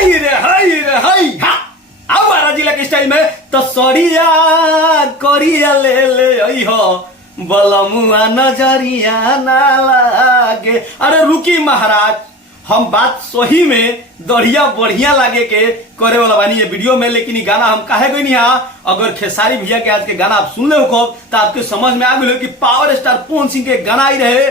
हाय रे हाय रे हाय हा अब बारा जिला के स्टाइल में तो सड़िया करिया ले ले आई हो बलमुआ नजरिया ना लागे। अरे रुकी महाराज, हम बात सही में दढ़िया बढ़िया लागे के करे वाला बानी ये वीडियो में, लेकिन ये गाना हम काहे गई नहीं। अगर खेसारी भैया के आज के गाना आप सुन ले हो तो आपके समझ में आ गए कि पावर स्टार पवन सिंह के गाना आई रहे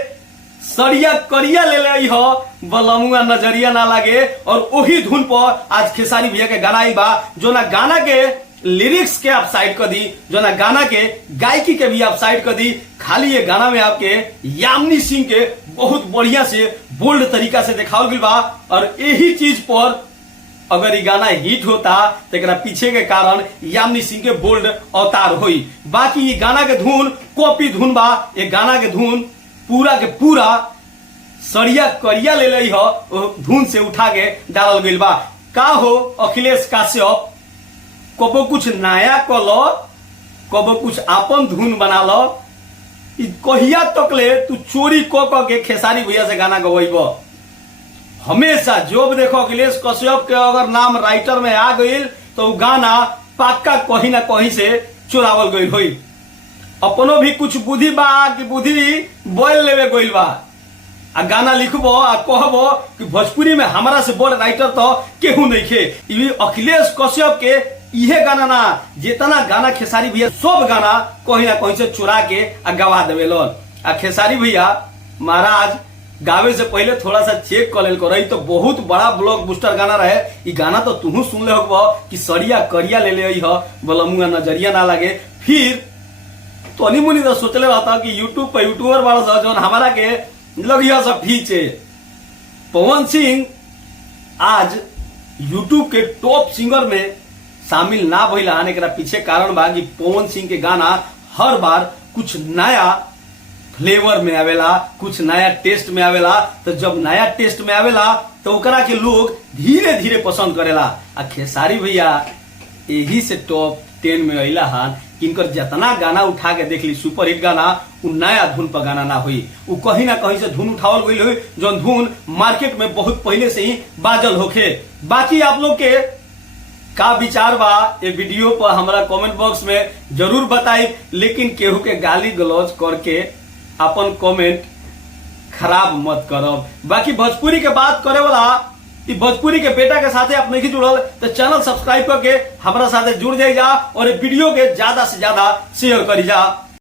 सड़िया करिया ले ले हो बलमुआ नजरिया ना लागे, और वही धुन पर आज खेसारी भैया के गाना आई बा। जो ना गाना के लिरिक्स के आप साइड कर दी, जो ना गाना के गायकी के भी आप साइड कर दी, खाली ये गाना में आपके यामिनी सिंह के बहुत बढ़िया से बोल्ड तरीका से दिखाओ गई बा। और यही चीज पर अगर ये गाना हिट होता तो एक पीछे के कारण यामिनी सिंह के बोल्ड अवतार हुई। बाकी ये गाना के धुन कॉपी धुन बा, ये गाना के धुन पूरा के पूरा सड़िया करिया ले ली हो धुन से उठा के डालल गई बा। का हो अखिलेश काश्यप, कबो कुछ नया कलो, कबो कुछ आपन धुन बना लो, कहिया तक ले तू चोरी क के खेसारी भैया से गाना गवेब। हमेशा जब देखो अखिलेश कश्यप के अगर नाम राइटर में आ गई तो गाना पक्का कहीं ना कहीं से चुरावल गई हुई। अपनो भी कुछ बुद्धि बा कि बुद्धि बोल लेवे गई बा, आ गाना लिखबो आ कहबो कि भोजपुरी में हमारा से बड़ राइटर तो केहू नहीं खे। अखिलेश कश्यप के इहे गाना ना जितना गाना खेसारी भैया सब गाना कहीं ना कहीं से चुरा के आ गवा देवे लोन। आ खेसारी भैया महाराज गावे से पहले थोड़ा सा चेक कर लेल करो, तो बहुत बड़ा ब्लॉक बूस्टर गाना रहे। ये गाना तो तुहू सुन ले हो कि सड़िया करिया ले ले आई हो बलमुआ नजरिया ना लागे। फिर तोनी मुनी तो सोचले रहता कि यूट्यूब पर यूट्यूबर वाला सा जो हमारा के लगिया सब पीछे। पवन सिंह आज यूट्यूब के टॉप सिंगर में शामिल ना भइला आने के पीछे कारण बा कि पवन सिंह के गाना हर बार कुछ नया फ्लेवर में आवेला, कुछ नया टेस्ट में आवेला। तो जब नया टेस्ट में आवेला तो ओकरा के लोग धीरे धीरे पसंद करेला। आ खेसारी भैया यही से टॉप 10 में अला हन। इनकर जितना गाना उठा के देख ली सुपर हिट गाना, उ नया धुन पर गाना ना हुई, उ कहीं ना कहीं से धुन उठावल गई हुई जो धुन मार्केट में बहुत पहले से ही बाजल होखे। बाकी आप लोग के का विचार बा ये वीडियो पर हमारा कमेंट बॉक्स में जरूर बताई, लेकिन केहू के गाली गलौज करके अपन कमेंट खराब मत करो। बाकी भोजपुरी के बात करे वाला भोजपुरी के बेटा के साथे आप नहीं जुड़ल तो चैनल सब्सक्राइब करके हमारा साथे जुड़ जाइए और वीडियो के ज्यादा से ज्यादा शेयर करी जा।